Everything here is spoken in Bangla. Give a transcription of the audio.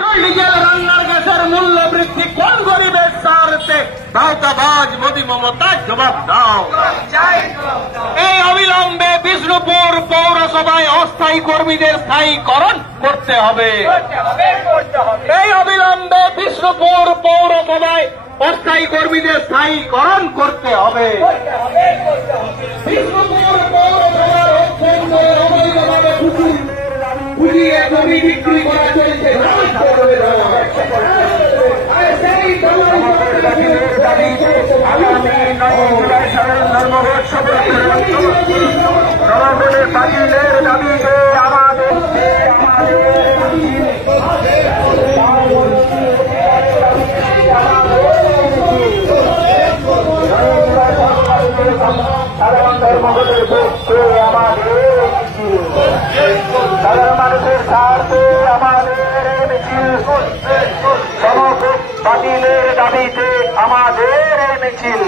ডিজেল রান্নার গ্যাসের মূল্য বৃদ্ধি কোন গরিবের স্বার্থে? দাওতাবাজ মোদি মমতার জবাব দাও। এই অবিলম্বে বিষ্ণুপুর পৌরসভায় অস্থায়ী কর্মীদের স্থায়ীকরণ করতে হবে। এই অবিলম্বে বিষ্ণুপুর পৌরসভায় অস্থায়ী কর্মীদের স্থায়ীকরণ করতে হবে। বিষ্ণুপুর পৌরসভার অধ্যক্ষ অবৈধভাবে বুঝিয়ে জমি বিক্রি করা চলছে। আগামী 9 জুলাই সাধারণ মহোৎসব জনগণের বাতিলের দাবিতে আমাদের সাধারণ ধর্মঘটের পক্ষে আমাদের সাধারণ মানুষের স্বার্থে আমাদের মিছিল, বাতিলের দাবিতে আমাদের মিছিল।